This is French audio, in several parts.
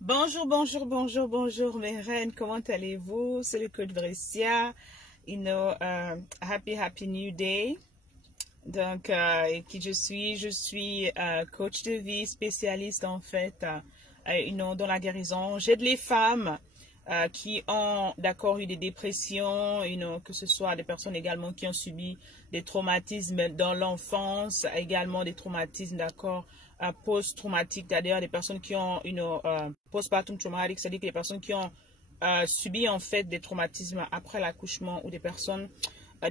Bonjour, bonjour, bonjour, bonjour mes reines, comment allez-vous? C'est le coach Brescia, happy new day. Donc, qui je suis? Je suis coach de vie, spécialiste en fait, dans la guérison. J'aide les femmes qui ont, d'accord, eu des dépressions, que ce soit des personnes également qui ont subi des traumatismes dans l'enfance, également des traumatismes, d'accord, post-traumatiques, c'est-à-dire des personnes qui ont une post-partum traumatique, c'est-à-dire que les personnes qui ont subi en fait des traumatismes après l'accouchement ou des personnes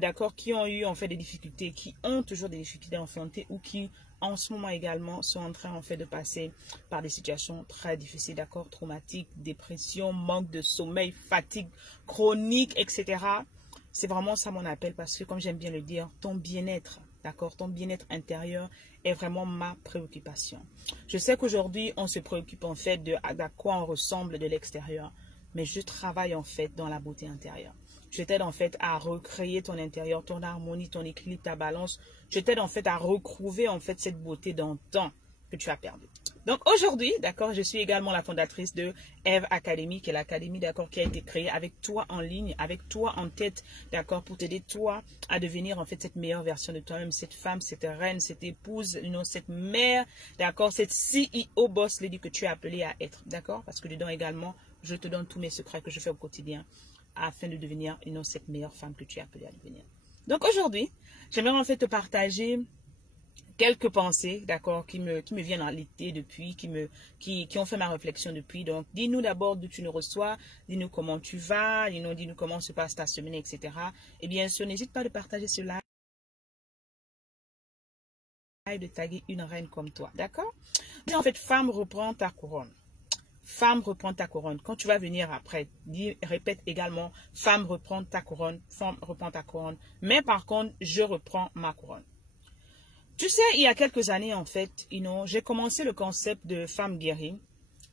d'accord, qui ont eu en fait des difficultés, qui ont toujours des difficultés en santé ou qui en ce moment également sont en train en fait de passer par des situations très difficiles, d'accord, traumatiques, dépression, manque de sommeil, fatigue chronique, etc. C'est vraiment ça mon appel parce que comme j'aime bien le dire, ton bien-être, d'accord, ton bien-être intérieur est vraiment ma préoccupation. Je sais qu'aujourd'hui on se préoccupe en fait de à quoi on ressemble de l'extérieur, mais je travaille en fait dans la beauté intérieure. Je t'aide en fait à recréer ton intérieur, ton harmonie, ton équilibre, ta balance. Je t'aide en fait à retrouver en fait cette beauté dans le temps que tu as perdu. Donc aujourd'hui, d'accord, je suis également la fondatrice de Eve Academy, qui est l'académie, d'accord, qui a été créée avec toi en ligne, avec toi en tête, d'accord, pour t'aider toi à devenir en fait cette meilleure version de toi-même, cette femme, cette reine, cette épouse, cette mère, d'accord, cette CEO boss lady que tu es appelée à être, d'accord, parce que dedans également, je te donne tous mes secrets que je fais au quotidien afin de devenir cette meilleure femme que tu es appelée à devenir. Donc aujourd'hui, j'aimerais en fait te partager quelques pensées, d'accord, qui me viennent en l'été depuis, qui ont fait ma réflexion depuis. Donc, dis-nous d'abord d'où tu nous reçois, dis-nous comment tu vas, dis-nous comment se passe ta semaine, etc. Et bien sûr, n'hésite pas de partager ce live, de taguer une reine comme toi, d'accord? En fait, femme, reprend ta couronne. Femme, reprend ta couronne. Quand tu vas venir après, répète également, femme, reprend ta couronne, femme, reprend ta couronne. Mais par contre, je reprends ma couronne. Tu sais, il y a quelques années, en fait, j'ai commencé le concept de femme guérie.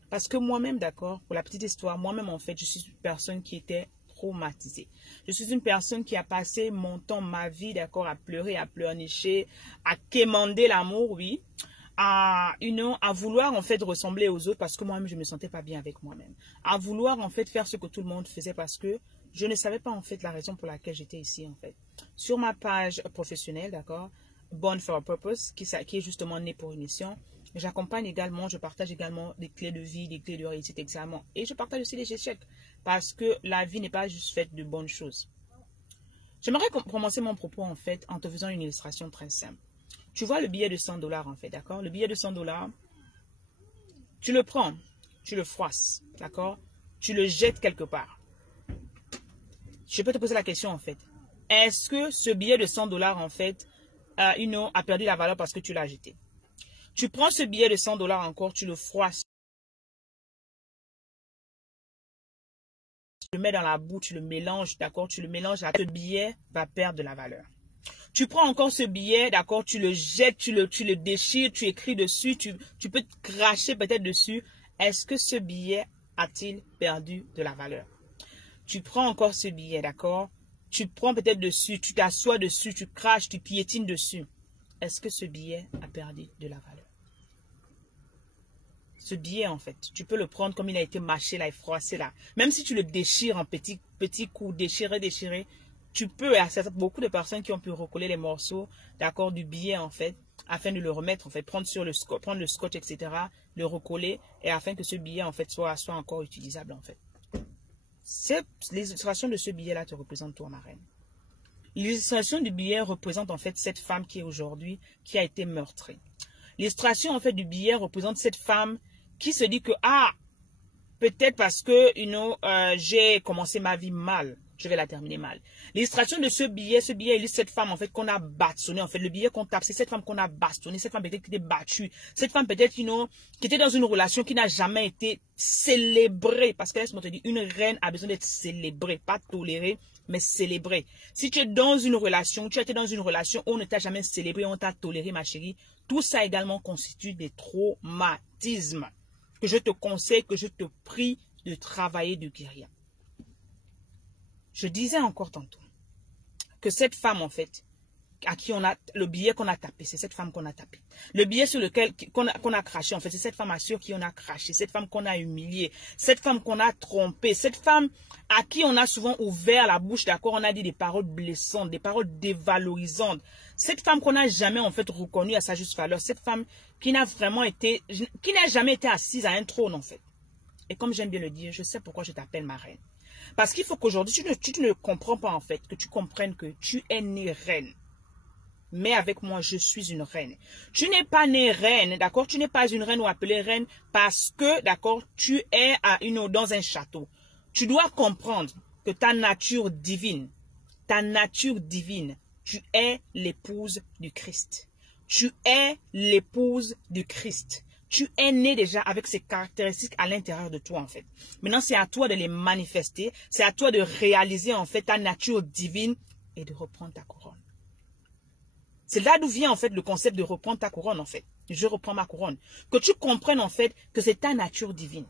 Parce que moi-même, d'accord, pour la petite histoire, moi-même, en fait, je suis une personne qui était traumatisée. Je suis une personne qui a passé mon temps, ma vie, d'accord, à pleurer, à pleurnicher, à quémander l'amour, oui. À vouloir en fait ressembler aux autres parce que moi-même je me sentais pas bien avec moi-même, à vouloir en fait faire ce que tout le monde faisait parce que je ne savais pas en fait la raison pour laquelle j'étais ici en fait. Sur ma page professionnelle, d'accord, Born for a Purpose, qui est justement née pour une mission, j'accompagne également, je partage également des clés de vie, des clés de réussite également, et je partage aussi les échecs parce que la vie n'est pas juste faite de bonnes choses. J'aimerais commencer mon propos en fait en te faisant une illustration très simple. Tu vois le billet de 100 dollars en fait, d'accord? Le billet de 100 dollars, tu le prends, tu le froisses, d'accord? Tu le jettes quelque part. Je peux te poser la question en fait. Est-ce que ce billet de 100 dollars en fait, a perdu la valeur parce que tu l'as jeté? Tu prends ce billet de 100 dollars encore, tu le froisses. Tu le mets dans la boue, tu le mélanges, d'accord? Tu le mélanges, ce billet va perdre de la valeur. Tu prends encore ce billet, d'accord, tu le jettes, tu le déchires, tu écris dessus, tu peux te cracher peut-être dessus. Est-ce que ce billet a-t-il perdu de la valeur? Tu prends encore ce billet, d'accord, tu prends peut-être dessus, tu t'assois dessus, tu craches, tu piétines dessus. Est-ce que ce billet a perdu de la valeur? Ce billet, en fait, tu peux le prendre comme il a été mâché là et froissé là. Même si tu le déchires en petits coups, déchiré, tu peux, beaucoup de personnes qui ont pu recoller les morceaux, d'accord, du billet, en fait, afin de le remettre, en fait, prendre le scotch, etc., le recoller, et afin que ce billet, en fait, soit encore utilisable, en fait. L'illustration de ce billet-là te représente toi, ma reine. L'illustration du billet représente, en fait, cette femme qui est aujourd'hui, qui a été meurtrie. L'illustration, en fait, du billet représente cette femme qui se dit que, peut-être parce que, j'ai commencé ma vie mal, je vais la terminer mal. L'illustration de ce billet illustre cette femme, en fait, qu'on a bastonnée, en fait, le billet qu'on tape, c'est cette femme qu'on a bastonnée, cette femme peut-être qui était battue, cette femme peut-être, qui était dans une relation qui n'a jamais été célébrée, parce que laisse-moi te dire, une reine a besoin d'être célébrée, pas tolérée, mais célébrée. Si tu es dans une relation, tu as été dans une relation où on ne t'a jamais célébré, on t'a toléré, ma chérie, tout ça également constitue des traumatismes que je te conseille, que je te prie de travailler, de guérir. Je disais encore tantôt que cette femme, en fait, à qui on a, le billet qu'on a tapé, c'est cette femme qu'on a tapé. Le billet sur lequel, qu'on a craché, en fait, c'est cette femme sur qui on a craché, cette femme qu'on a humiliée, cette femme qu'on a trompée, cette femme à qui on a souvent ouvert la bouche, d'accord, on a dit des paroles blessantes, des paroles dévalorisantes. Cette femme qu'on n'a jamais, en fait, reconnue à sa juste valeur, cette femme qui n'a vraiment été, qui n'a jamais été assise à un trône, en fait. Et comme j'aime bien le dire, je sais pourquoi je t'appelle ma reine. Parce qu'il faut qu'aujourd'hui, tu ne comprends pas, en fait, que tu comprennes que tu es née reine. Mais avec moi, je suis une reine. Tu n'es pas née reine, d'accord? Tu n'es pas une reine ou appelée reine parce que, d'accord, tu es dans un château. Tu dois comprendre que ta nature divine, tu es l'épouse du Christ. Tu es l'épouse du Christ. Tu es né déjà avec ces caractéristiques à l'intérieur de toi, en fait. Maintenant, c'est à toi de les manifester. C'est à toi de réaliser, en fait, ta nature divine et de reprendre ta couronne. C'est là d'où vient, en fait, le concept de reprendre ta couronne, en fait. Je reprends ma couronne. Que tu comprennes, en fait, que c'est ta nature divine.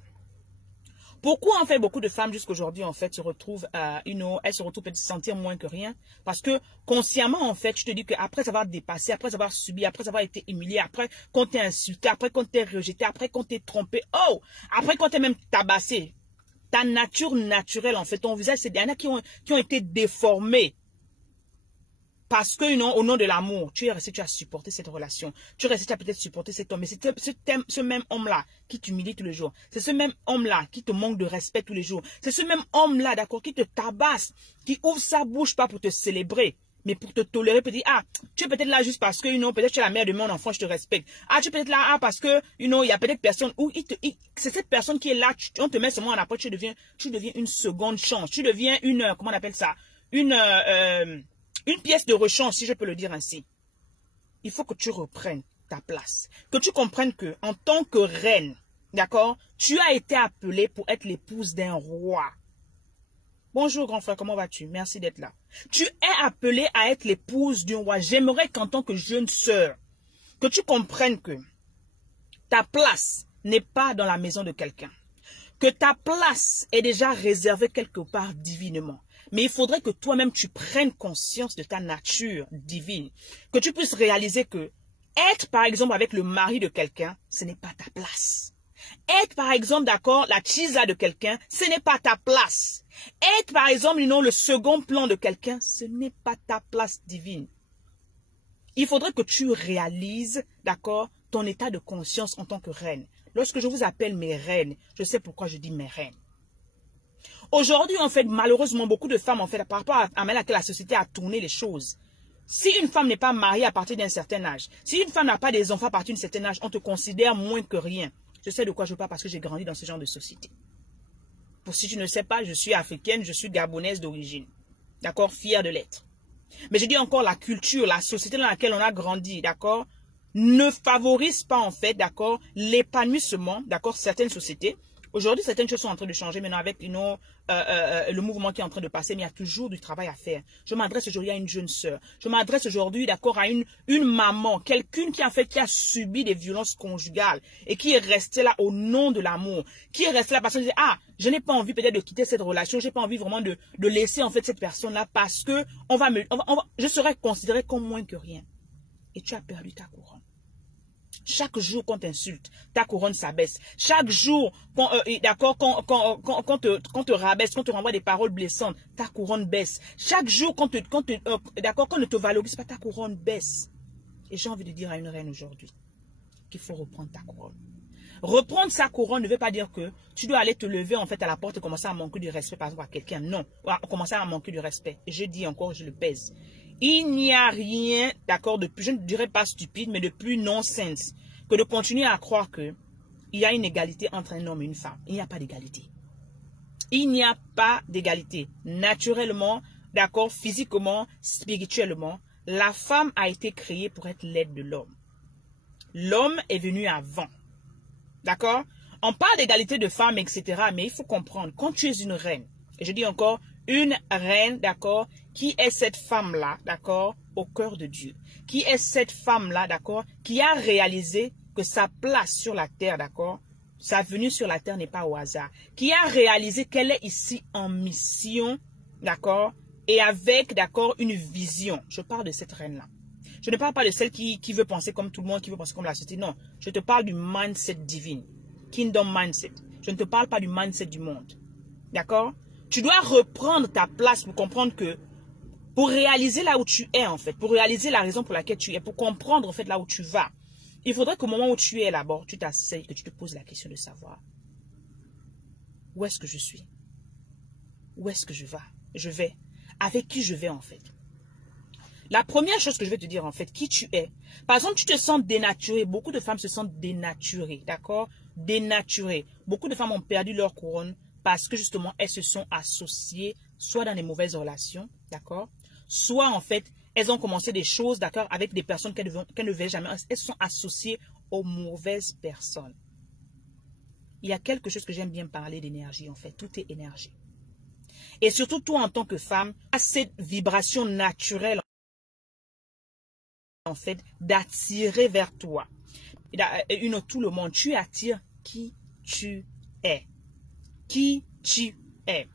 Pourquoi, en fait, beaucoup de femmes jusqu'aujourd'hui, en fait, se retrouvent, elles se retrouvent peut-être se sentir moins que rien. Parce que, consciemment, en fait, je te dis qu'après avoir dépassé, après avoir subi, après avoir été humilié, après qu'on t'ait insulté, après qu'on t'ait rejeté, après qu'on t'ait trompé, après qu'on t'ait même tabassé, ta nature naturelle, en fait, ton visage, c'est des qui ont été déformés. Parce que, au nom de l'amour, tu es resté, tu as supporté cette relation. Tu es resté, tu as peut-être supporté cet homme. Mais c'est ce même homme-là qui t'humilie tous les jours. C'est ce même homme-là qui te manque de respect tous les jours. C'est ce même homme-là, d'accord, qui te tabasse, qui ouvre sa bouche pas pour te célébrer, mais pour te tolérer, pour dire, tu es peut-être là juste parce que, peut-être tu es la mère de mon enfant, je te respecte. Tu es peut-être là, parce que, il y a peut-être personne, ou c'est cette personne qui est là, on te met seulement en approche, tu deviens une seconde chance. Tu deviens comment on appelle ça? Une pièce de rechange, si je peux le dire ainsi. Il faut que tu reprennes ta place. Que tu comprennes que, en tant que reine, d'accord, tu as été appelée pour être l'épouse d'un roi. Bonjour grand frère, comment vas-tu? Merci d'être là. Tu es appelée à être l'épouse d'un roi. J'aimerais qu'en tant que jeune sœur, que tu comprennes que ta place n'est pas dans la maison de quelqu'un. Que ta place est déjà réservée quelque part divinement. Mais il faudrait que toi-même tu prennes conscience de ta nature divine. Que tu puisses réaliser que être par exemple avec le mari de quelqu'un, ce n'est pas ta place. Être par exemple, d'accord, la chisa de quelqu'un, ce n'est pas ta place. Être par exemple, le second plan de quelqu'un, ce n'est pas ta place divine. Il faudrait que tu réalises, d'accord, ton état de conscience en tant que reine. Lorsque je vous appelle mes reines, je sais pourquoi je dis mes reines. Aujourd'hui, en fait, malheureusement, beaucoup de femmes, en fait, par rapport à laquelle la société a tourné les choses. Si une femme n'est pas mariée à partir d'un certain âge, si une femme n'a pas des enfants à partir d'un certain âge, on te considère moins que rien. Je sais de quoi je parle parce que j'ai grandi dans ce genre de société. Pour si tu ne sais pas, je suis africaine, je suis gabonaise d'origine. D'accord, fière de l'être. Mais je dis encore, la culture, la société dans laquelle on a grandi, d'accord, ne favorise pas, en fait, d'accord, l'épanouissement, d'accord, certaines sociétés. Aujourd'hui, certaines choses sont en train de changer maintenant avec le mouvement qui est en train de passer, mais il y a toujours du travail à faire. Je m'adresse aujourd'hui à une jeune sœur. Je m'adresse aujourd'hui, d'accord, à une maman, quelqu'une qui a subi des violences conjugales et qui est restée là au nom de l'amour, qui est restée là parce qu'elle dit, je n'ai pas envie peut-être de quitter cette relation, j'ai pas envie vraiment de laisser en fait cette personne-là parce que je serai considérée comme moins que rien. Et tu as perdu ta couronne. Chaque jour qu'on t'insulte, ta couronne s'abaisse. Chaque jour, d'accord, qu'on te rabaisse, qu'on te renvoie des paroles blessantes, ta couronne baisse. Chaque jour d'accord, qu'on ne te valorise pas, ta couronne baisse. Et j'ai envie de dire à une reine aujourd'hui qu'il faut reprendre ta couronne. Reprendre sa couronne ne veut pas dire que tu dois aller te lever en fait à la porte et commencer à manquer du respect par exemple à quelqu'un. Non, commencer à manquer du respect. Et je dis encore, je le pèse. Il n'y a rien, d'accord, de plus, je ne dirais pas stupide, mais de plus non-sens que de continuer à croire que il y a une égalité entre un homme et une femme. Il n'y a pas d'égalité. Il n'y a pas d'égalité. Naturellement, d'accord, physiquement, spirituellement, la femme a été créée pour être l'aide de l'homme. L'homme est venu avant. D'accord? On parle d'égalité de femmes, etc. Mais il faut comprendre, quand tu es une reine, et je dis encore, une reine, d'accord, qui est cette femme-là, d'accord, au cœur de Dieu. Qui est cette femme-là, d'accord, qui a réalisé que sa place sur la terre, d'accord, sa venue sur la terre n'est pas au hasard. Qui a réalisé qu'elle est ici en mission, d'accord, et avec, d'accord, une vision. Je parle de cette reine-là. Je ne parle pas de celle qui veut penser comme tout le monde, qui veut penser comme la société. Non, je te parle du mindset divin. Kingdom mindset. Je ne te parle pas du mindset du monde. D'accord? Tu dois reprendre ta place pour comprendre que pour réaliser là où tu es en fait, pour réaliser la raison pour laquelle tu es, pour comprendre en fait là où tu vas, il faudrait qu'au moment où tu es là-bas, tu t'asseyes, que tu te poses la question de savoir où est-ce que je suis? Où est-ce que je vais? Avec qui je vais en fait? La première chose que je vais te dire en fait, qui tu es. Par exemple, tu te sens dénaturé. Beaucoup de femmes se sentent dénaturées, d'accord? Dénaturées. Beaucoup de femmes ont perdu leur couronne parce que justement, elles se sont associées soit dans des mauvaises relations, d'accord? Soit en fait, elles ont commencé des choses, d'accord, avec des personnes qu'elles ne devaient jamais. Elles se sont associées aux mauvaises personnes. Il y a quelque chose que j'aime bien parler d'énergie en fait. Tout est énergie. Et surtout, toi en tant que femme, à cette vibration naturelle en fait, d'attirer vers toi. Tout le monde, tu attires qui tu es. Qui tu es.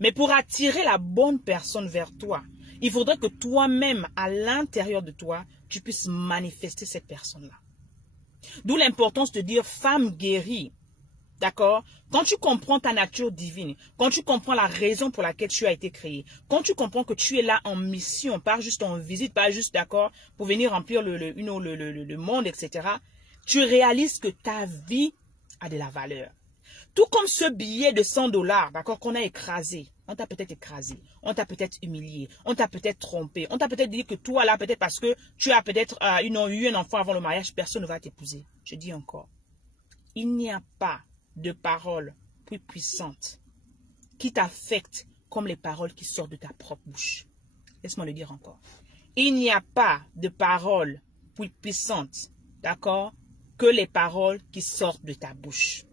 Mais pour attirer la bonne personne vers toi, il faudrait que toi-même, à l'intérieur de toi, tu puisses manifester cette personne-là. D'où l'importance de dire femme guérie. D'accord? Quand tu comprends ta nature divine, quand tu comprends la raison pour laquelle tu as été créé, quand tu comprends que tu es là en mission, pas juste en visite, pas juste, d'accord, pour venir remplir le monde, etc., tu réalises que ta vie a de la valeur. Tout comme ce billet de 100 $, d'accord, qu'on a écrasé. On t'a peut-être écrasé, on t'a peut-être humilié, on t'a peut-être trompé, on t'a peut-être dit que toi là, peut-être parce que tu as peut-être eu un enfant avant le mariage, personne ne va t'épouser. Je dis encore, il n'y a pas de paroles plus puissantes qui t'affectent comme les paroles qui sortent de ta propre bouche. Laisse-moi le dire encore. Il n'y a pas de paroles plus puissantes, d'accord, que les paroles qui sortent de ta bouche.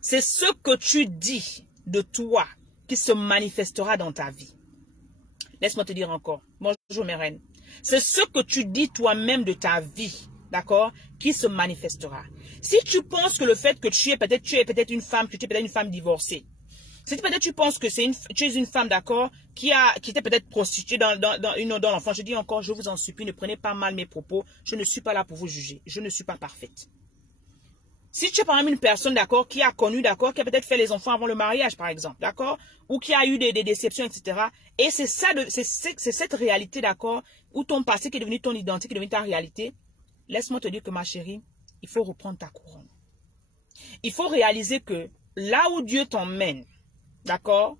C'est ce que tu dis de toi qui se manifestera dans ta vie. Laisse-moi te dire encore. Bonjour mes reines. C'est ce que tu dis toi-même de ta vie, d'accord, qui se manifestera. Si tu penses que le fait que tu es peut-être une femme, que tu es peut-être une femme divorcée, si peut-être tu penses que tu es une femme, d'accord, qui était peut-être prostituée dans l'enfant, je dis encore, je vous en supplie, ne prenez pas mal mes propos, je ne suis pas là pour vous juger, je ne suis pas parfaite. Si tu es par exemple une personne, d'accord, qui a connu, d'accord, qui a peut-être fait les enfants avant le mariage, par exemple, d'accord, ou qui a eu des déceptions, etc. Et c'est cette réalité, d'accord, où ton passé qui est devenu ton identité, qui est devenu ta réalité. Laisse-moi te dire que ma chérie, il faut reprendre ta couronne. Il faut réaliser que là où Dieu t'emmène, d'accord,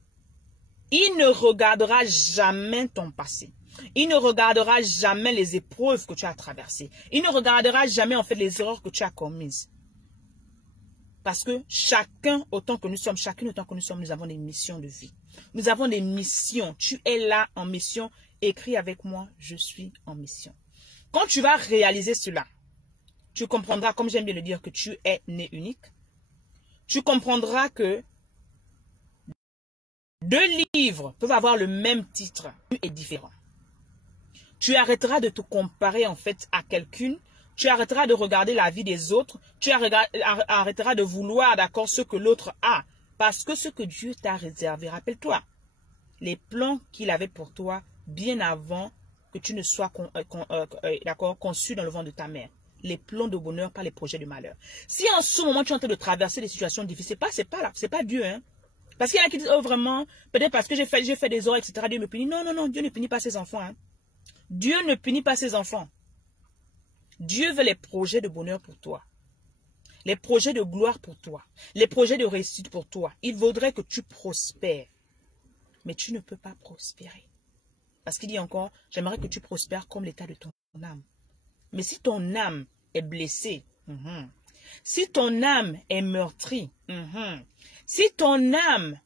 il ne regardera jamais ton passé. Il ne regardera jamais les épreuves que tu as traversées. Il ne regardera jamais en fait les erreurs que tu as commises. Parce que chacune autant que nous sommes, nous avons des missions de vie. Nous avons des missions. Tu es là en mission. Écris avec moi, je suis en mission. Quand tu vas réaliser cela, tu comprendras, comme j'aime bien le dire, que tu es né unique. Tu comprendras que 2 livres peuvent avoir le même titre et différent. Tu arrêteras de te comparer en fait à quelqu'une. Tu arrêteras de regarder la vie des autres. Tu arrêteras de vouloir, d'accord, ce que l'autre a. Parce que ce que Dieu t'a réservé, rappelle-toi, les plans qu'il avait pour toi bien avant que tu ne sois conçu dans le ventre de ta mère. Les plans de bonheur, pas les projets de malheur. Si en ce moment tu es en train de traverser des situations difficiles, c'est pas Dieu, hein. Parce qu'il y en a qui disent, oh vraiment, peut-être parce que j'ai fait des erreurs, etc. Dieu me punit. Non, non, non, Dieu ne punit pas ses enfants, hein. Dieu ne punit pas ses enfants. Dieu veut les projets de bonheur pour toi. Les projets de gloire pour toi. Les projets de réussite pour toi. Il vaudrait que tu prospères. Mais tu ne peux pas prospérer. Parce qu'il dit encore, j'aimerais que tu prospères comme l'état de ton âme. Mais si ton âme est blessée, si ton âme est meurtrie, si ton âme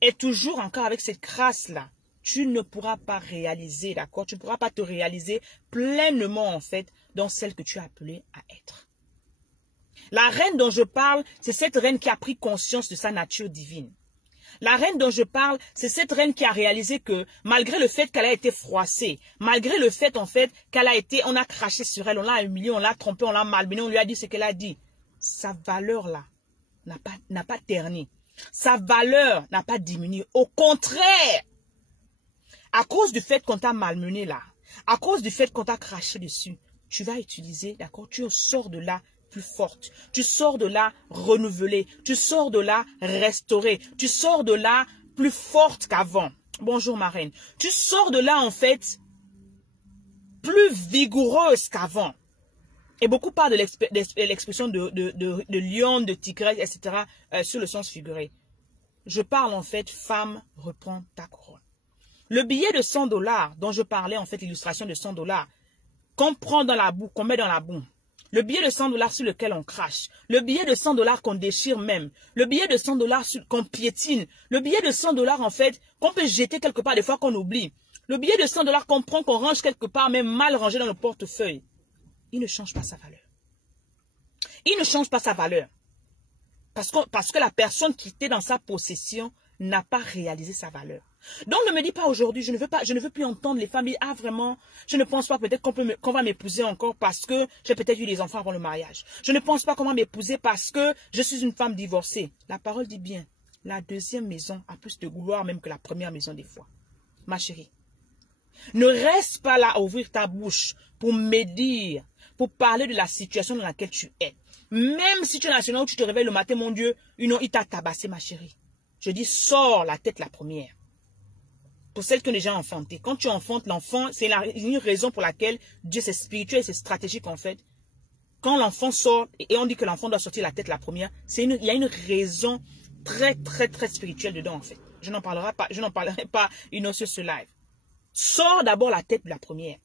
est toujours encore avec cette crasse-là, tu ne pourras pas réaliser, d'accord? Tu ne pourras pas te réaliser pleinement, en fait, dans celle que tu as appelée à être. La reine dont je parle, c'est cette reine qui a pris conscience de sa nature divine. La reine dont je parle, c'est cette reine qui a réalisé que, malgré le fait qu'elle a été froissée, malgré le fait, en fait, qu'elle a été, on a craché sur elle, on l'a humiliée, on l'a trompée, on l'a malmenée, on lui a dit ce qu'elle a dit. Sa valeur, là, n'a pas terni. Sa valeur n'a pas diminué. Au contraire, à cause du fait qu'on t'a malmené là, À cause du fait qu'on t'a craché dessus, tu vas utiliser, d'accord, tu sors de là plus forte. Tu sors de là renouvelée. Tu sors de là restaurée. Tu sors de là plus forte qu'avant. Bonjour ma reine. Tu sors de là en fait plus vigoureuse qu'avant. Et beaucoup parlent de l'expression de lion, de tigresse, etc. Sur le sens figuré. Je parle en fait, femme, reprends ta couronne. Le billet de 100 $, dont je parlais en fait, l'illustration de 100 $, qu'on prend dans la boue, qu'on met dans la boue. Le billet de 100 $ sur lequel on crache. Le billet de 100 $ qu'on déchire même. Le billet de 100 $ qu'on piétine. Le billet de 100 $ en fait, qu'on peut jeter quelque part, des fois qu'on oublie. Le billet de 100 $ qu'on prend, qu'on range quelque part, même mal rangé dans le portefeuille. Il ne change pas sa valeur. Il ne change pas sa valeur. Parce que la personne qui était dans sa possession n'a pas réalisé sa valeur. Donc ne me dis pas aujourd'hui, je ne veux plus entendre les familles. Ah vraiment, je ne pense pas peut-être qu'on va m'épouser encore parce que j'ai peut-être eu des enfants avant le mariage. Je ne pense pas qu'on va m'épouser parce que je suis une femme divorcée. La parole dit bien, la deuxième maison a plus de gloire même que la première maison des fois. Ma chérie, ne reste pas là à ouvrir ta bouche pour médire, pour parler de la situation dans laquelle tu es. Même si tu es national où tu te réveilles le matin, mon Dieu, il t'a tabassé, ma chérie. Je dis, sors la tête la première. Pour celles qui ont déjà enfanté. Quand tu enfantes l'enfant, c'est une raison pour laquelle Dieu, c'est spirituel et c'est stratégique en fait. Quand l'enfant sort, et on dit que l'enfant doit sortir la tête la première, il y a une raison très spirituelle dedans en fait. Je n'en parlerai pas sur ce live. Sors d'abord la tête de la première.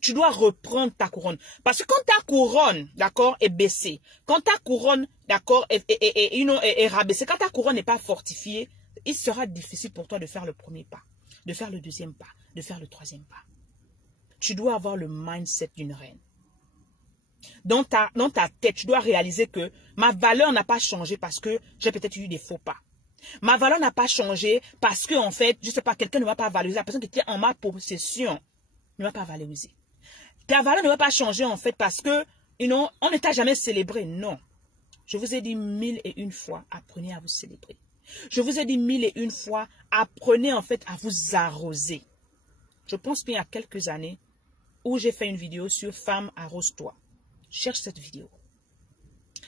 Tu dois reprendre ta couronne. Parce que quand ta couronne, d'accord, est baissée, quand ta couronne, d'accord, est rabaissée, quand ta couronne n'est pas fortifiée, il sera difficile pour toi de faire le premier pas, de faire le deuxième pas, de faire le troisième pas. Tu dois avoir le mindset d'une reine. Dans ta tête, tu dois réaliser que ma valeur n'a pas changé parce que j'ai peut-être eu des faux pas. Ma valeur n'a pas changé parce que, en fait, je ne sais pas, quelqu'un ne va pas valoriser. La personne qui était en ma possession ne va pas valoriser. Ta valeur ne va pas changer, en fait, parce que, on ne t'a jamais célébré. Non. Je vous ai dit 1001 fois, apprenez à vous célébrer. Je vous ai dit 1001 fois, apprenez, en fait, à vous arroser. Je pense bien à quelques années où j'ai fait une vidéo sur Femme, arrose-toi. Cherche cette vidéo.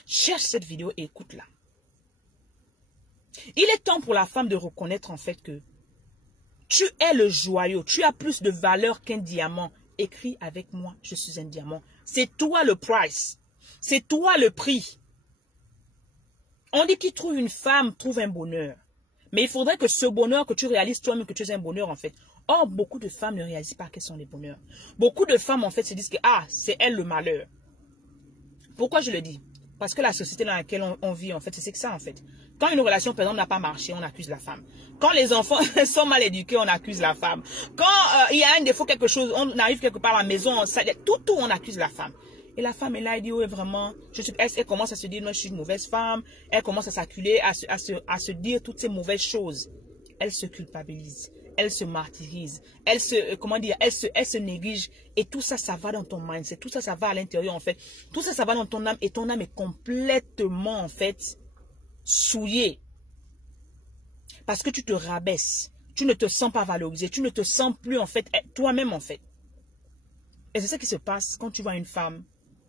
Cherche cette vidéo et écoute-la. Il est temps pour la femme de reconnaître en fait que tu es le joyau, tu as plus de valeur qu'un diamant. Écris avec moi, je suis un diamant. C'est toi le price. C'est toi le prix. On dit qu'il trouve une femme, trouve un bonheur. Mais il faudrait que ce bonheur que tu réalises toi-même, que tu es un bonheur en fait. Or, beaucoup de femmes ne réalisent pas quels sont les bonheurs. Beaucoup de femmes en fait se disent que c'est elle le malheur. Pourquoi je le dis? Parce que la société dans laquelle on vit en fait, c'est que ça en fait. Quand une relation, par exemple, n'a pas marché, on accuse la femme. Quand les enfants sont mal éduqués, on accuse la femme. Quand il y a un défaut, quelque chose, on arrive quelque part à la maison, tout, on accuse la femme. Et la femme est là, elle dit, oui, vraiment, elle commence à se dire, non, je suis une mauvaise femme. Elle commence à s'acculer, à se dire toutes ces mauvaises choses. Elle se culpabilise. Elle se martyrise. Elle se néglige. Et tout ça, ça va dans ton mindset. Tout ça, ça va à l'intérieur, en fait. Tout ça, ça va dans ton âme. Et ton âme est complètement, en fait, souillée. Parce que tu te rabaisses. Tu ne te sens pas valorisé. Tu ne te sens plus, en fait, toi-même, en fait. Et c'est ce qui se passe quand tu vois une femme.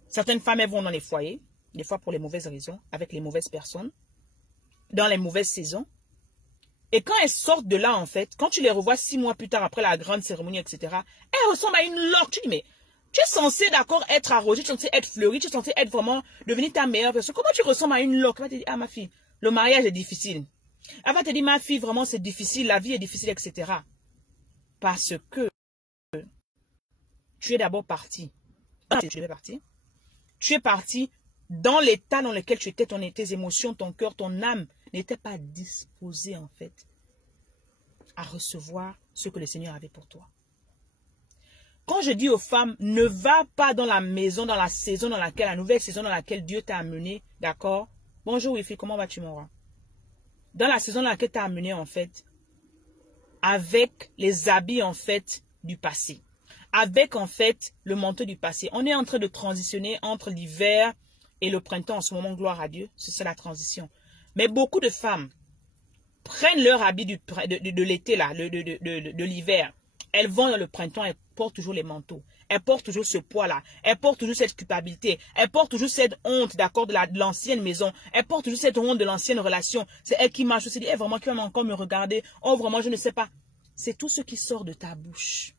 Certaines femmes, elles vont dans les foyers. Des fois pour les mauvaises raisons. Avec les mauvaises personnes. Dans les mauvaises saisons. Et quand elles sortent de là, en fait, quand tu les revois 6 mois plus tard après la grande cérémonie, etc., elles ressemblent à une loque. Tu dis, mais tu es censé, d'accord, être arrosée, tu es censé être fleurie, tu es censé être vraiment, devenir ta meilleure personne. Comment tu ressembles à une loque? Elle va te dire, ah ma fille, le mariage est difficile. Elle va te dire, ma fille, vraiment c'est difficile, la vie est difficile, etc. Parce que tu es d'abord parti. Tu es parti dans l'état dans lequel tu étais, tes émotions, ton cœur, ton âme n'était pas disposé en fait à recevoir ce que le Seigneur avait pour toi. Quand je dis aux femmes, ne va pas dans la maison, dans la saison dans laquelle, la nouvelle saison dans laquelle Dieu t'a amené, d'accord? Bonjour Wifi, comment vas-tu mon roi? Dans la saison dans laquelle t'a amené en fait, avec les habits en fait du passé, avec en fait le manteau du passé. On est en train de transitionner entre l'hiver et le printemps en ce moment, gloire à Dieu, c'est ça la transition. Mais beaucoup de femmes prennent leur habit de l'été, là, de l'hiver, elles vont dans le printemps, elles portent toujours les manteaux. Elles portent toujours ce poids-là. Elles portent toujours cette culpabilité. Elles portent toujours cette honte, d'accord, de l'ancienne maison. Elles portent toujours cette honte de l'ancienne relation. C'est elle qui marche. Se dit, vraiment, qui va encore me regarder? Oh, vraiment, je ne sais pas. C'est tout ce qui sort de ta bouche.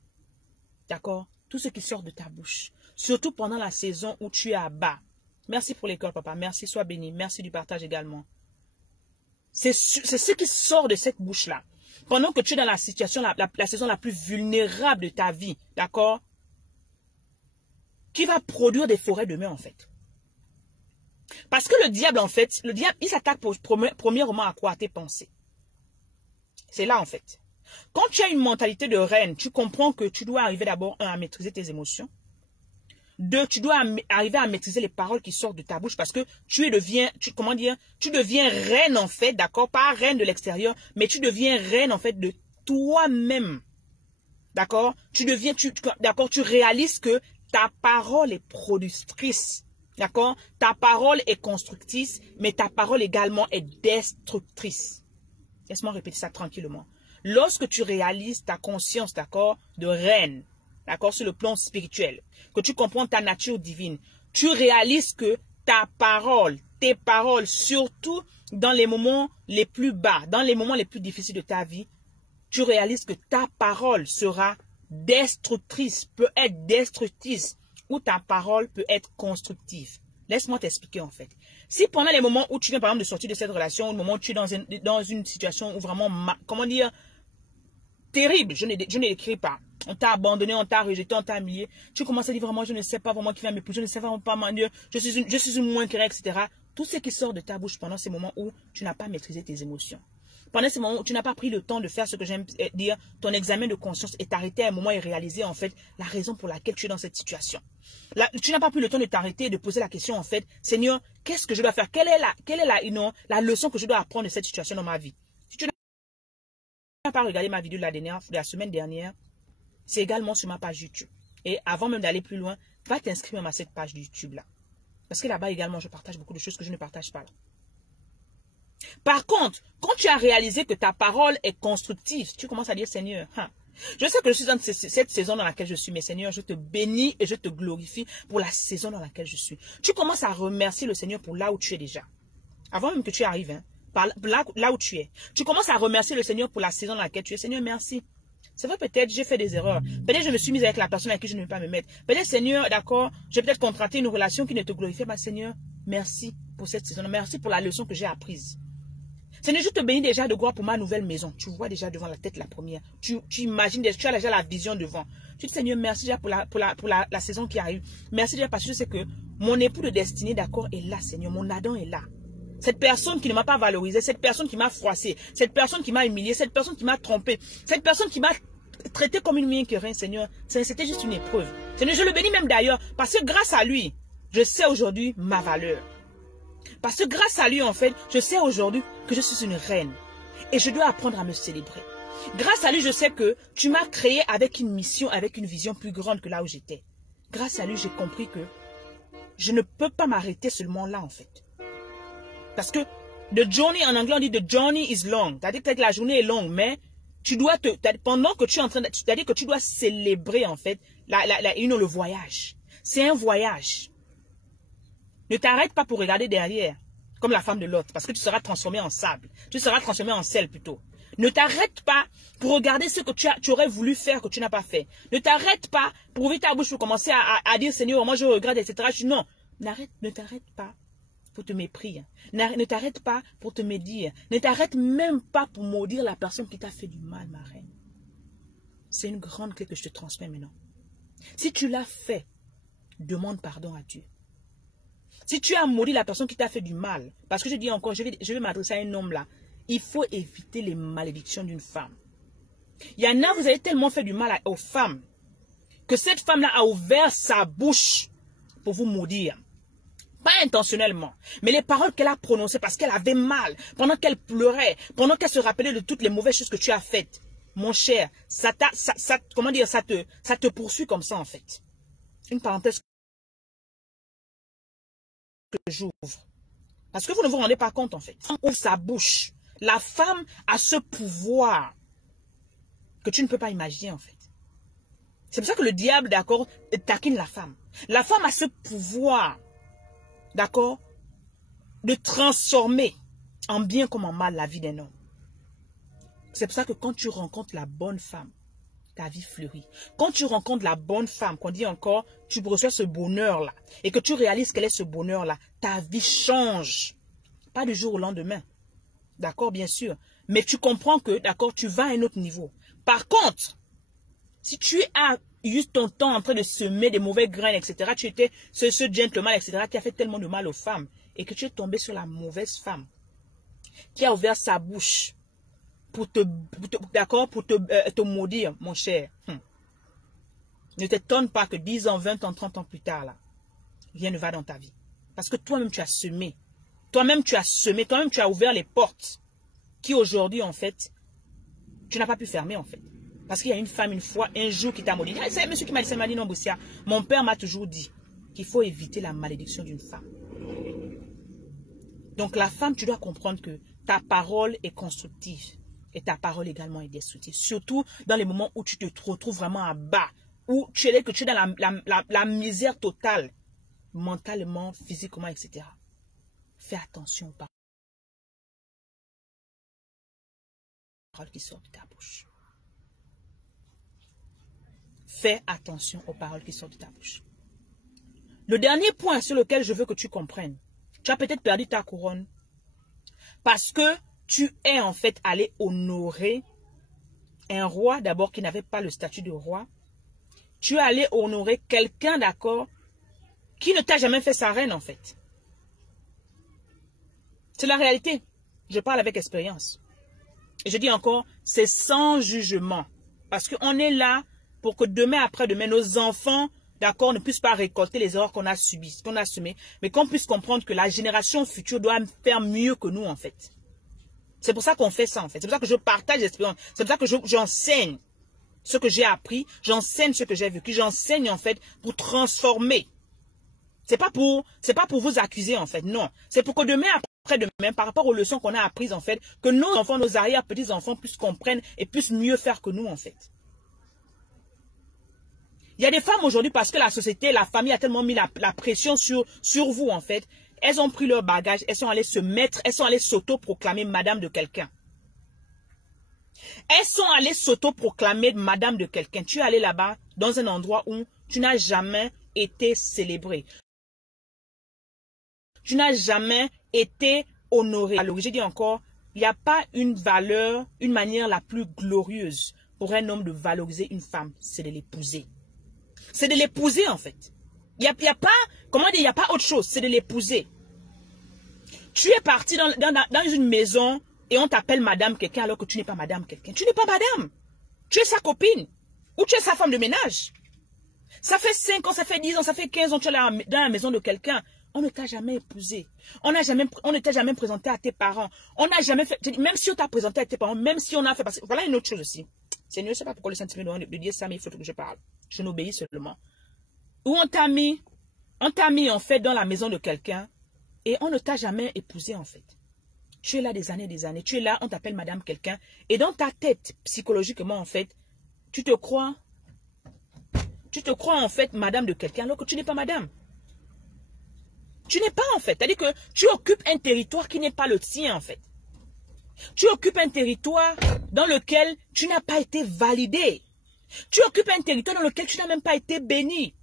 D'accord? Tout ce qui sort de ta bouche. Surtout pendant la saison où tu es à bas. Merci pour l'école, papa. Merci, sois béni. Merci du partage également. C'est ce qui sort de cette bouche-là. Pendant que tu es dans la situation, la saison la plus vulnérable de ta vie. D'accord? Qui va produire des forêts demain, en fait. Parce que le diable, en fait, il s'attaque premièrement à quoi? À tes pensées. C'est là, en fait. Quand tu as une mentalité de reine, tu comprends que tu dois arriver d'abord, à maîtriser tes émotions. 2, tu dois arriver à maîtriser les paroles qui sortent de ta bouche parce que tu deviens reine, en fait, d'accord? Pas reine de l'extérieur, mais tu deviens reine, en fait, de toi-même. D'accord? D'accord? Tu réalises que ta parole est productrice, d'accord? Ta parole est constructrice, mais ta parole également est destructrice. Laisse-moi répéter ça tranquillement. Lorsque tu réalises ta conscience, d'accord, de reine, d'accord, sur le plan spirituel, que tu comprends ta nature divine, tu réalises que ta parole, tes paroles, surtout dans les moments les plus bas, dans les moments les plus difficiles de ta vie, tu réalises que ta parole sera destructrice, peut être destructrice, ou ta parole peut être constructive. Laisse-moi t'expliquer en fait. Si pendant les moments où tu viens par exemple de sortir de cette relation, au moment où tu es dans une situation où vraiment, comment dire, terrible, je ne l'écris pas. On t'a abandonné, on t'a rejeté, on t'a humilié. Tu commences à dire vraiment, je ne sais pas vraiment qui va m'épouser, je ne sais vraiment pas, mon Dieu, je suis une moins créée, etc. Tout ce qui sort de ta bouche pendant ces moments où tu n'as pas maîtrisé tes émotions. Pendant ces moments où tu n'as pas pris le temps de faire ce que j'aime dire, ton examen de conscience est arrêté à un moment et réalisé en fait la raison pour laquelle tu es dans cette situation. Là, tu n'as pas pris le temps de t'arrêter et de poser la question en fait, Seigneur, qu'est-ce que je dois faire? Quelle est la leçon que je dois apprendre de cette situation dans ma vie? Si tu n'as pas regardé ma vidéo de la semaine dernière, c'est également sur ma page YouTube. Et avant même d'aller plus loin, va t'inscrire à cette page YouTube là. Parce que là-bas également, je partage beaucoup de choses que je ne partage pas là. Par contre, quand tu as réalisé que ta parole est constructive, tu commences à dire, Seigneur, je sais que je suis dans cette saison dans laquelle je suis, mais Seigneur, je te bénis et je te glorifie pour la saison dans laquelle je suis. Tu commences à remercier le Seigneur pour là où tu es déjà. Avant même que tu arrives, là où tu es. Tu commences à remercier le Seigneur pour la saison dans laquelle tu es. Seigneur, merci. C'est vrai, peut-être j'ai fait des erreurs. Peut-être je me suis mise avec la personne avec qui je ne veux pas me mettre. Peut-être, Seigneur, d'accord, j'ai peut-être contracté une relation qui ne te glorifie pas. Seigneur, merci pour cette saison. Merci pour la leçon que j'ai apprise. Seigneur, je te bénis déjà de gloire pour ma nouvelle maison. Tu vois déjà devant la tête la première. Tu imagines déjà, tu as déjà la vision devant. Tu dis, Seigneur, merci déjà pour la saison qui arrive. Merci déjà parce que je sais que mon époux de destinée, d'accord, est là, Seigneur. Mon Adam est là. Cette personne qui ne m'a pas valorisé, cette personne qui m'a froissé, cette personne qui m'a humilié, cette personne qui m'a trompé, cette personne qui m'a traité comme une mien que rien, Seigneur. C'était juste une épreuve. Seigneur, je le bénis même d'ailleurs parce que grâce à lui, je sais aujourd'hui ma valeur. Parce que grâce à lui, en fait, je sais aujourd'hui que je suis une reine. Et je dois apprendre à me célébrer. Grâce à lui, je sais que tu m'as créé avec une mission, avec une vision plus grande que là où j'étais. Grâce à lui, j'ai compris que je ne peux pas m'arrêter seulement là, en fait. Parce que the journey, en anglais, on dit the journey is long. C'est-à-dire que la journée est longue, mais tu dois pendant que tu es en train de, c'est-à-dire que tu dois célébrer, en fait, le voyage. C'est un voyage. Ne t'arrête pas pour regarder derrière, comme la femme de Lot, parce que tu seras transformé en sable. Tu seras transformé en sel plutôt. Ne t'arrête pas pour regarder ce que tu aurais voulu faire que tu n'as pas fait. Ne t'arrête pas pour ouvrir ta bouche pour commencer à dire, Seigneur, moi je regrette, etc. Non, ne t'arrête pas pour te mépriser. Ne t'arrête pas pour te médire. Ne t'arrête même pas pour maudire la personne qui t'a fait du mal, ma reine. C'est une grande clé que je te transmets maintenant. Si tu l'as fait, demande pardon à Dieu. Si tu as maudit la personne qui t'a fait du mal, parce que je dis encore, je vais m'adresser à un homme là, il faut éviter les malédictions d'une femme. Il y en a, vous avez tellement fait du mal aux femmes, que cette femme-là a ouvert sa bouche pour vous maudire. Pas intentionnellement, mais les paroles qu'elle a prononcées parce qu'elle avait mal, pendant qu'elle pleurait, pendant qu'elle se rappelait de toutes les mauvaises choses que tu as faites. Mon cher, comment dire, ça te poursuit comme ça en fait. Une parenthèse que j'ouvre. Parce que vous ne vous rendez pas compte en fait. On ouvre sa bouche. La femme a ce pouvoir que tu ne peux pas imaginer en fait. C'est pour ça que le diable, d'accord, taquine la femme. La femme a ce pouvoir, d'accord, de transformer en bien comme en mal la vie d'un homme. C'est pour ça que quand tu rencontres la bonne femme, ta vie fleurit. Quand tu rencontres la bonne femme, qu'on dit encore, tu reçois ce bonheur-là, et que tu réalises quel est ce bonheur-là, ta vie change. Pas du jour au lendemain. D'accord, bien sûr. Mais tu comprends que, d'accord, tu vas à un autre niveau. Par contre, si tu as eu ton temps en train de semer des mauvaises graines, etc., tu étais ce gentleman, etc., qui a fait tellement de mal aux femmes, et que tu es tombé sur la mauvaise femme, qui a ouvert sa bouche pour te maudire, mon cher. Ne t'étonne pas que 10 ans, 20 ans, 30 ans plus tard, là, rien ne va dans ta vie. Parce que toi-même, tu as semé. Toi-même, tu as ouvert les portes qui aujourd'hui, en fait, tu n'as pas pu fermer, en fait. Parce qu'il y a une femme, une fois, un jour, qui t'a maudit. C'est monsieur qui m'a dit, ça m'a dit, non, Boussia, mon père m'a toujours dit qu'il faut éviter la malédiction d'une femme. Donc, la femme, tu dois comprendre que ta parole est constructive et ta parole également est destructive. Surtout dans les moments où tu te retrouves vraiment à bas, où tu es dans la misère totale, mentalement, physiquement, etc. Fais attention aux paroles qui sortent de ta bouche. Fais attention aux paroles qui sortent de ta bouche. Le dernier point sur lequel je veux que tu comprennes, tu as peut-être perdu ta couronne parce que tu es en fait allé honorer un roi d'abord qui n'avait pas le statut de roi. Tu es allé honorer quelqu'un, d'accord, qui ne t'a jamais fait sa reine en fait. C'est la réalité. Je parle avec expérience. Et je dis encore, c'est sans jugement. Parce qu'on est là pour que demain, après-demain, nos enfants, d'accord, ne puissent pas récolter les erreurs qu'on a subies, qu'on a semées, mais qu'on puisse comprendre que la génération future doit faire mieux que nous, en fait. C'est pour ça qu'on fait ça, en fait. C'est pour ça que je partage l'expérience. C'est pour ça que j'enseigne ce que j'ai appris, j'enseigne ce que j'ai vécu, j'enseigne, en fait, pour transformer. C'est pas pour vous accuser, en fait, non. C'est pour que demain, après-demain, par rapport aux leçons qu'on a apprises, en fait, que nos enfants, nos arrière-petits-enfants puissent comprendre et puissent mieux faire que nous, en fait. Il y a des femmes aujourd'hui, parce que la société, la famille a tellement mis la pression sur vous, en fait. Elles ont pris leur bagage, elles sont allées se mettre, elles sont allées s'auto-proclamer madame de quelqu'un. Elles sont allées s'auto-proclamer madame de quelqu'un. Tu es allé là-bas, dans un endroit où tu n'as jamais été célébré. Tu n'as jamais été honoré. Alors, j'ai dit encore, il n'y a pas une valeur, une manière la plus glorieuse pour un homme de valoriser une femme, c'est de l'épouser. C'est de l'épouser, en fait. Il n'y a pas, comment dire, il n'y a pas autre chose, c'est de l'épouser. Tu es parti dans une maison et on t'appelle madame quelqu'un alors que tu n'es pas madame quelqu'un. Tu n'es pas madame. Tu es sa copine ou tu es sa femme de ménage. Ça fait 5 ans, ça fait 10 ans, ça fait 15 ans que tu es dans la maison de quelqu'un. On ne t'a jamais épousé. On ne t'a jamais présenté à tes parents. On n'a jamais fait, même si on t'a présenté à tes parents, même si on a fait, parce que voilà une autre chose aussi. Seigneur, je ne sais pas pourquoi le sentiment de dire ça, mais il faut que je parle. Je n'obéis seulement. Où on t'a mis en fait dans la maison de quelqu'un et on ne t'a jamais épousé en fait. Tu es là des années, tu es là, on t'appelle madame quelqu'un et dans ta tête, psychologiquement en fait, tu te crois en fait madame de quelqu'un alors que tu n'es pas madame. Tu n'es pas en fait, c'est-à-dire que tu occupes un territoire qui n'est pas le tien en fait. Tu occupes un territoire dans lequel tu n'as pas été validé. Tu occupes un territoire dans lequel tu n'as même pas été béni.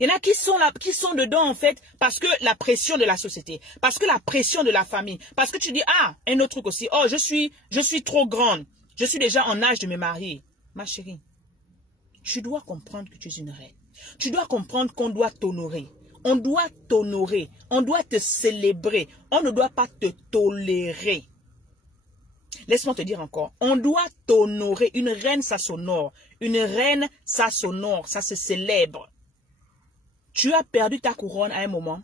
Il y en a qui sont là, qui sont dedans en fait, parce que la pression de la société, parce que la pression de la famille, parce que tu dis, ah, un autre truc aussi, oh, je suis trop grande, je suis déjà en âge de me marier. Ma chérie, tu dois comprendre que tu es une reine. Tu dois comprendre qu'on doit t'honorer. On doit t'honorer, on doit te célébrer, on ne doit pas te tolérer. Laisse-moi te dire encore, on doit t'honorer. Une reine, ça s'honore. Une reine, ça s'honore, ça se célèbre. Tu as perdu ta couronne à un moment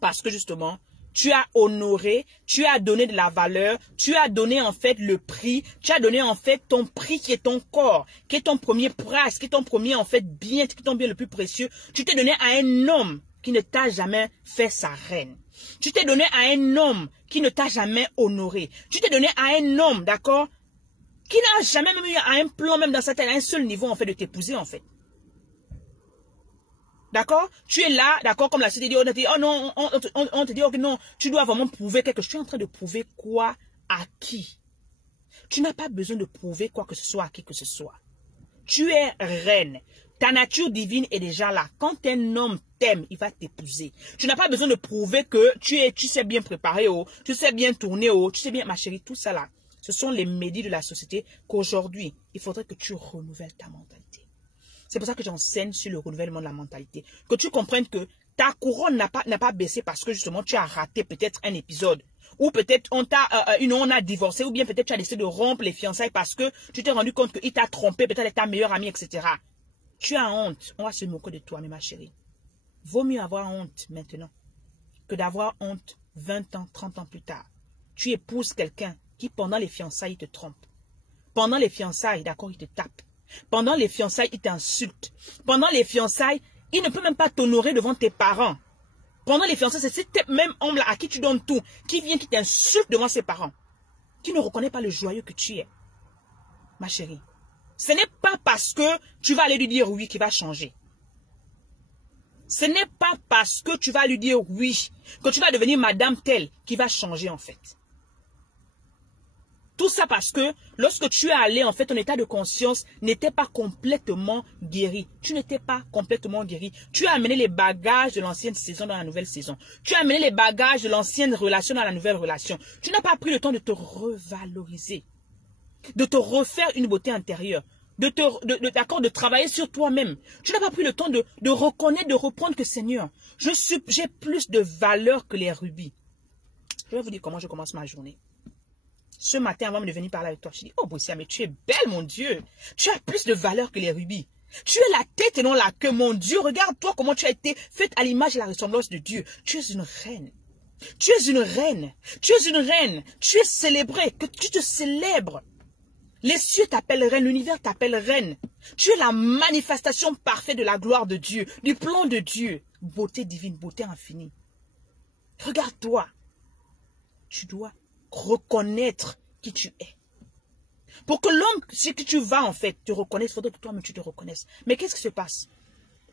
parce que justement, tu as honoré, tu as donné de la valeur, tu as donné en fait le prix, tu as donné en fait ton prix qui est ton corps, qui est ton premier price, qui est ton premier en fait bien, qui est ton bien le plus précieux. Tu t'es donné à un homme qui ne t'a jamais fait sa reine. Tu t'es donné à un homme qui ne t'a jamais honoré. Tu t'es donné à un homme, d'accord, qui n'a jamais même eu un plan, même dans sa tête, à un seul niveau, en fait, de t'épouser, en fait. D'accord? Tu es là, d'accord, comme la société dit, on te dit, oh non, on te dit, ok, non, tu dois vraiment prouver quelque chose. Tu es en train de prouver quoi à qui? Tu n'as pas besoin de prouver quoi que ce soit à qui que ce soit. Tu es reine. Ta nature divine est déjà là. Quand un homme t'aime, il va t'épouser. Tu n'as pas besoin de prouver que tu sais bien préparer, oh, tu sais bien tourner, oh, tu sais bien, ma chérie, tout ça là. Ce sont les médias de la société qu'aujourd'hui, il faudrait que tu renouvelles ta mentalité. C'est pour ça que j'enseigne sur le renouvellement de la mentalité. Que tu comprennes que ta couronne n'a pas baissé parce que justement tu as raté peut-être un épisode. Ou peut-être on a divorcé, ou bien peut-être tu as décidé de rompre les fiançailles parce que tu t'es rendu compte qu'il t'a trompé, peut-être ta meilleure amie, etc. Tu as honte. On va se moquer de toi, mais ma chérie. Vaut mieux avoir honte maintenant que d'avoir honte 20 ans, 30 ans plus tard. Tu épouses quelqu'un qui, pendant les fiançailles, te trompe. Pendant les fiançailles, d'accord, il te tape. Pendant les fiançailles, il t'insulte. Pendant les fiançailles, il ne peut même pas t'honorer devant tes parents. Pendant les fiançailles, c'est cet même homme-là à qui tu donnes tout, qui vient, qui t'insulte devant ses parents, qui ne reconnaît pas le joyeux que tu es. Ma chérie, ce n'est pas parce que tu vas aller lui dire oui qu'il va changer. Ce n'est pas parce que tu vas lui dire oui que tu vas devenir madame telle qui va changer en fait. Tout ça parce que lorsque tu es allé, en fait, ton état de conscience n'était pas complètement guéri. Tu n'étais pas complètement guéri. Tu as amené les bagages de l'ancienne saison dans la nouvelle saison. Tu as amené les bagages de l'ancienne relation dans la nouvelle relation. Tu n'as pas pris le temps de te revaloriser, de te refaire une beauté intérieure, de travailler sur toi-même. Tu n'as pas pris le temps de reconnaître, de reprendre que Seigneur, j'ai plus de valeur que les rubis. Je vais vous dire comment je commence ma journée. Ce matin, avant de venir parler avec toi, je dis, oh Boussia, mais tu es belle, mon Dieu. Tu as plus de valeur que les rubis. Tu es la tête et non la queue, mon Dieu. Regarde-toi comment tu as été faite à l'image et la ressemblance de Dieu. Tu es une reine. Tu es une reine. Tu es une reine. Tu es célébrée. Que tu te célèbres. Les cieux t'appellent reine. L'univers t'appelle reine. Tu es la manifestation parfaite de la gloire de Dieu. Du plan de Dieu. Beauté divine, beauté infinie. Regarde-toi. Tu dois reconnaître qui tu es. Pour que l'homme, si tu vas en fait te reconnaisse, il faudrait que toi-même tu te reconnaisses. Mais qu'est-ce qui se passe?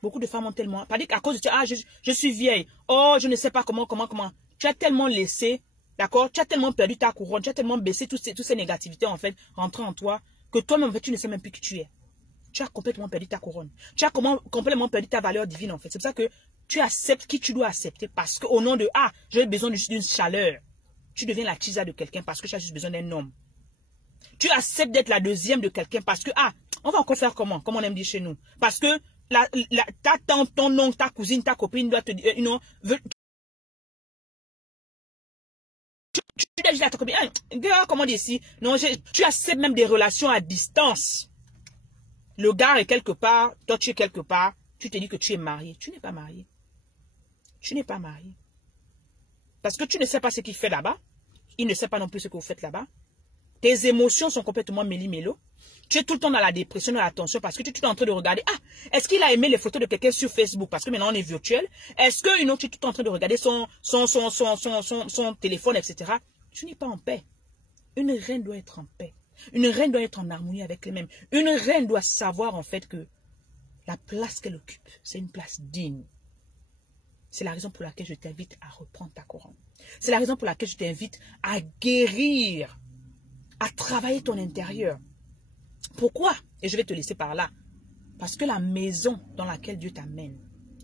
Beaucoup de femmes ont tellement, pas dit qu'à cause de ah je suis vieille, oh je ne sais pas comment. Tu as tellement laissé, d'accord, tu as tellement perdu ta couronne, tu as tellement baissé toutes ces négativités en fait rentrées en toi que toi-même en fait tu ne sais même plus qui tu es. Tu as complètement perdu ta couronne. Tu as complètement perdu ta valeur divine en fait. C'est pour ça que tu acceptes qui tu dois accepter parce qu'au nom de j'ai besoin d'une chaleur. Tu deviens la tisa de quelqu'un parce que tu as juste besoin d'un homme. Tu acceptes d'être la deuxième de quelqu'un parce que, on va encore faire comment? Comme on aime dire chez nous. Parce que ta tante, ton oncle, ta cousine, ta copine doit te dire, tu dois dire à ta copine, comment dire ici? Non, tu acceptes même des relations à distance. Le gars est quelque part, toi tu es quelque part, tu te dis que tu es marié. Tu n'es pas marié. Tu n'es pas marié. Parce que tu ne sais pas ce qu'il fait là-bas. Il ne sait pas non plus ce que vous faites là-bas. Tes émotions sont complètement méli-mélo. Tu es tout le temps dans la dépression, dans la tension parce que tu es tout le temps en train de regarder. Est-ce qu'il a aimé les photos de quelqu'un sur Facebook? Parce que maintenant on est virtuel. Est-ce que tu es tout le temps en train de regarder son téléphone, etc. Tu n'es pas en paix. Une reine doit être en paix. Une reine doit être en harmonie avec elle-même. Une reine doit savoir en fait que la place qu'elle occupe, c'est une place digne. C'est la raison pour laquelle je t'invite à reprendre ta couronne. C'est la raison pour laquelle je t'invite à guérir, à travailler ton intérieur. Pourquoi? Et je vais te laisser par là. Parce que la maison dans laquelle Dieu t'amène,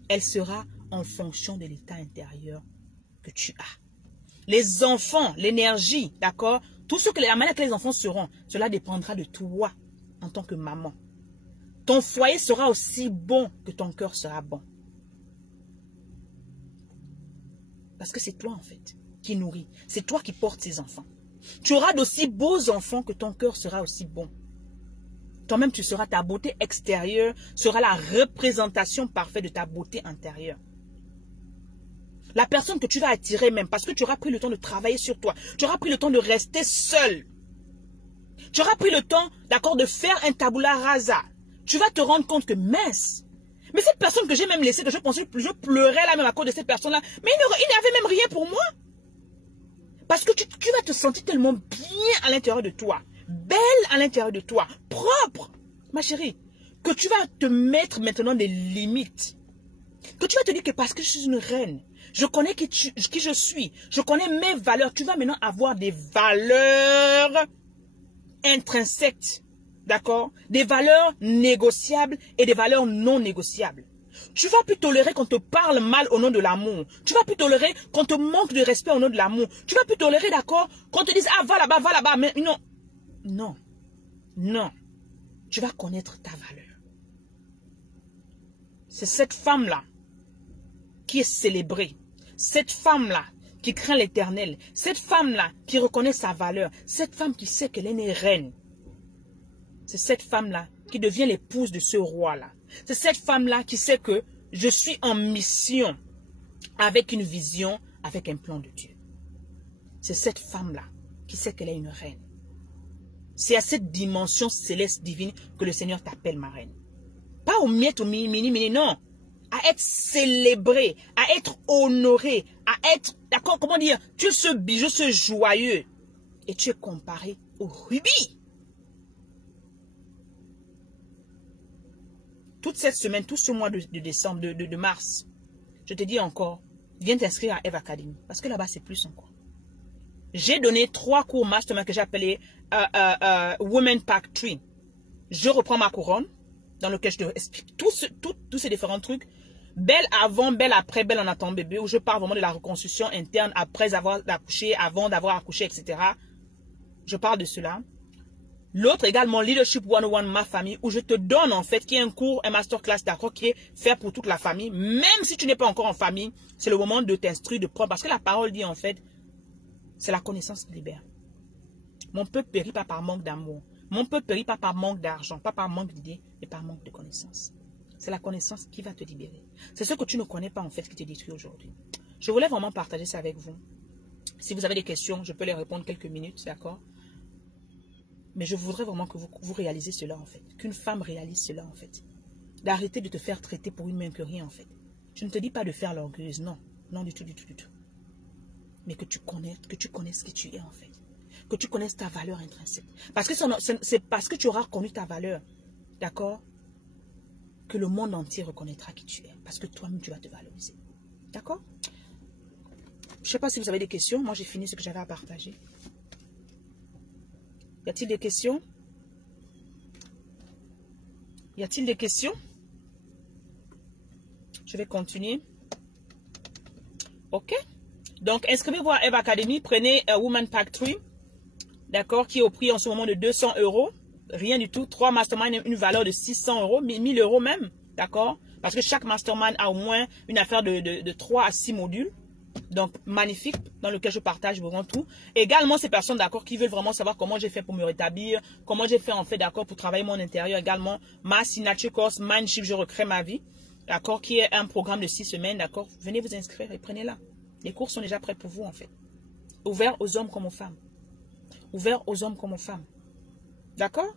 elle sera en fonction de l'état intérieur que tu as. Les enfants, l'énergie, d'accord? Tout ce que la manière que les enfants seront, cela dépendra de toi en tant que maman. Ton foyer sera aussi bon que ton cœur sera bon. Parce que c'est toi, en fait, qui nourris. C'est toi qui portes ces enfants. Tu auras d'aussi beaux enfants que ton cœur sera aussi bon. Toi-même, tu seras, ta beauté extérieure sera la représentation parfaite de ta beauté intérieure. La personne que tu vas attirer même, parce que tu auras pris le temps de travailler sur toi. Tu auras pris le temps de rester seul. Tu auras pris le temps, d'accord, de faire un tabula rasa. Tu vas te rendre compte que, mince, mais cette personne que j'ai même laissée, que je pensais, je pleurais là même à cause de cette personne-là, mais il n'avait même rien pour moi. Parce que tu vas te sentir tellement bien à l'intérieur de toi. belle à l'intérieur de toi, propre, ma chérie, que tu vas te mettre maintenant des limites, que tu vas te dire que parce que je suis une reine, je connais qui je suis, je connais mes valeurs, tu vas maintenant avoir des valeurs intrinsèques, d'accord? Des valeurs négociables et des valeurs non négociables. Tu vas plus tolérer qu'on te parle mal au nom de l'amour. Tu vas plus tolérer qu'on te manque de respect au nom de l'amour. Tu vas plus tolérer, d'accord, qu'on te dise, ah, va là-bas, mais non. Non. Non. Tu vas connaître ta valeur. C'est cette femme-là qui est célébrée. Cette femme-là qui craint l'Éternel. Cette femme-là qui reconnaît sa valeur. Cette femme qui sait qu'elle est née reine. C'est cette femme-là qui devient l'épouse de ce roi-là. C'est cette femme-là qui sait que je suis en mission avec une vision, avec un plan de Dieu. C'est cette femme-là qui sait qu'elle est une reine. C'est à cette dimension céleste divine que le Seigneur t'appelle ma reine. Pas au miettes, au mini, non. À être célébré, à être honoré, à être, d'accord, comment dire, tu es ce bijou, ce joyeux. Et tu es comparé au rubis. Toute cette semaine, tout ce mois de décembre, de mars, je te dis encore, viens t'inscrire à Eve Academy. Parce que là-bas, c'est plus encore. J'ai donné 3 cours mastermind que j'ai appelé Women Pack 3. Je reprends ma couronne, dans lequel je te explique tous ces différents trucs. Belle avant, belle après, belle en attendant bébé, où je parle vraiment de la reconstruction interne après avoir accouché, avant d'avoir accouché, etc. Je parle de cela. L'autre également, Leadership 101, ma famille, où je te donne en fait, qui est un cours, un masterclass, d'accord, qui est fait pour toute la famille. Même si tu n'es pas encore en famille, c'est le moment de t'instruire, de prendre. Parce que la parole dit en fait, c'est la connaissance qui libère. Mon peuple périt pas par manque d'amour. Mon peuple périt pas par manque d'argent, pas par manque d'idées, mais par manque de connaissances. C'est la connaissance qui va te libérer. C'est ce que tu ne connais pas en fait qui te détruit aujourd'hui. Je voulais vraiment partager ça avec vous. Si vous avez des questions, je peux les répondre quelques minutes, d'accord? Mais je voudrais vraiment que vous réalisez cela en fait. Qu'une femme réalise cela en fait. D'arrêter de te faire traiter pour une même que rien en fait. Je ne te dis pas de faire l'orgueilleuse, non. Non du tout, du tout, du tout. Mais que tu connaisses qui tu es en fait. Que tu connaisses ta valeur intrinsèque. Parce que c'est parce que tu auras connu ta valeur, d'accord, que le monde entier reconnaîtra qui tu es. Parce que toi-même tu vas te valoriser. D'accord? Je ne sais pas si vous avez des questions. Moi j'ai fini ce que j'avais à partager. Y a-t-il des questions? Y a-t-il des questions? Je vais continuer. Ok. Donc, inscrivez-vous à Eve Academy. Prenez Woman Pack 3. D'accord. Qui est au prix en ce moment de 200 €. Rien du tout. 3 masterminds, une valeur de 600 €. 1000 € même. D'accord. Parce que chaque mastermind a au moins une affaire de 3 à 6 modules. Donc, magnifique, dans lequel je partage vraiment tout. Également, ces personnes, d'accord, qui veulent vraiment savoir comment j'ai fait pour me rétablir, comment j'ai fait, en fait, d'accord, pour travailler mon intérieur. Également, ma signature course, Mindshift, je recrée ma vie, d'accord, qui est un programme de 6 semaines, d'accord. Venez vous inscrire et prenez-la. Les cours sont déjà prêts pour vous, en fait. Ouvert aux hommes comme aux femmes. Ouvert aux hommes comme aux femmes. D'accord?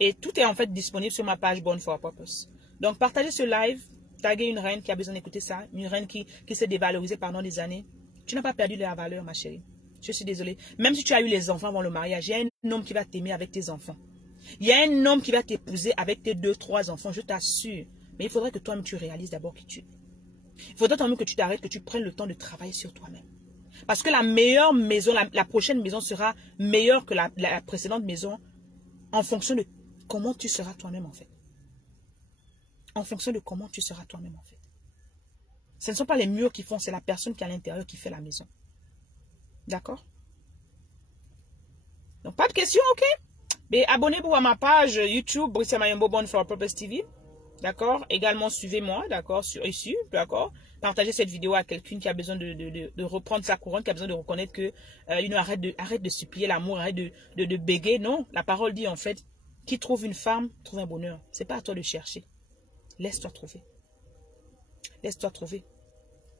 Et tout est, en fait, disponible sur ma page Born for a Purpose. Donc, partagez ce live. Taguer une reine qui a besoin d'écouter ça. Une reine qui s'est dévalorisée pendant des années. Tu n'as pas perdu de la valeur, ma chérie. Je suis désolée. Même si tu as eu les enfants avant le mariage, il y a un homme qui va t'aimer avec tes enfants. Il y a un homme qui va t'épouser avec tes 2, 3 enfants, je t'assure. Mais il faudrait que toi-même tu réalises d'abord qui tu es. Il faudrait toi-même que tu t'arrêtes, que tu prennes le temps de travailler sur toi-même. Parce que la meilleure maison, la prochaine maison sera meilleure que la précédente maison en fonction de comment tu seras toi-même en fait. En fonction de comment tu seras toi-même en fait. Ce ne sont pas les murs qui font, c'est la personne qui est à l'intérieur qui fait la maison. D'accord? Donc pas de questions, ok? Mais abonnez-vous à ma page YouTube, Bricia Mayombo Born for a Purpose TV. D'accord? Également suivez-moi, d'accord? Sur ici, d'accord? Partagez cette vidéo à quelqu'un qui a besoin de reprendre sa couronne, qui a besoin de reconnaître que arrête de supplier l'amour, arrête de béguer. Non, la parole dit en fait, qui trouve une femme, trouve un bonheur. C'est pas à toi de chercher. Laisse-toi trouver. Laisse-toi trouver.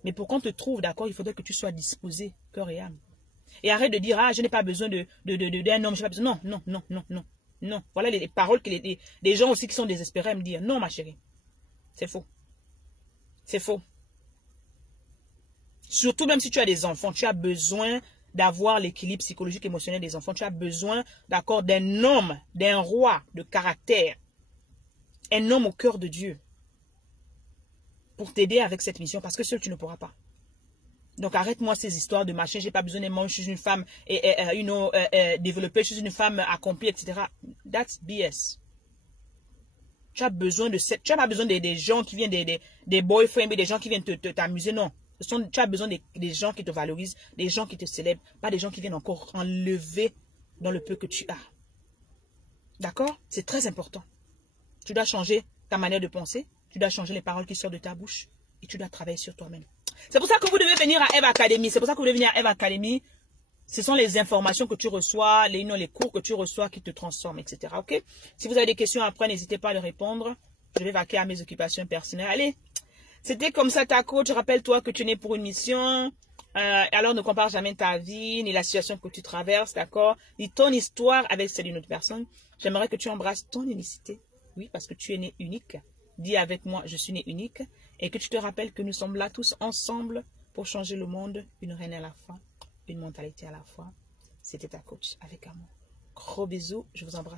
Mais pour qu'on te trouve, d'accord, il faudrait que tu sois disposé, cœur et âme. Et arrête de dire, ah, je n'ai pas besoin d'un homme, je n'ai pas besoin. Non, non, non, non, non. Non. Voilà les paroles que les gens aussi qui sont désespérés me disent. Non, ma chérie. C'est faux. C'est faux. Surtout même si tu as des enfants, tu as besoin d'avoir l'équilibre psychologique et émotionnel des enfants. Tu as besoin, d'accord, d'un homme, d'un roi de caractère. Un homme au cœur de Dieu. Pour t'aider avec cette mission, parce que seul tu ne pourras pas. Donc arrête-moi ces histoires de machin, j'ai pas besoin de moi, je suis une femme développée, je suis une femme accomplie, etc. That's BS. Tu as besoin de cette, tu n'as pas besoin des gens qui viennent des boyfriends, des gens qui viennent t'amuser, non. Tu as besoin des gens qui te valorisent, des gens qui te célèbrent, pas des gens qui viennent encore enlever dans le peu que tu as. D'accord? C'est très important. Tu dois changer ta manière de penser, tu dois changer les paroles qui sortent de ta bouche et tu dois travailler sur toi-même. C'est pour ça que vous devez venir à Eve Academy. C'est pour ça que vous devez venir à Eve Academy. Ce sont les informations que tu reçois, les cours que tu reçois qui te transforment, etc. Ok? Si vous avez des questions après, n'hésitez pas à les répondre. Je vais vaquer à mes occupations personnelles. Allez, c'était comme ça ta coach. Rappelle-toi que tu es né pour une mission. Alors ne compare jamais ta vie, ni la situation que tu traverses, d'accord? Ni ton histoire avec celle d'une autre personne. J'aimerais que tu embrasses ton unicité. Oui, parce que tu es né unique. Dis avec moi, je suis né unique. Et que tu te rappelles que nous sommes là tous ensemble pour changer le monde, une reine à la fois, une mentalité à la fois. C'était ta coach avec amour. Gros bisous, je vous embrasse.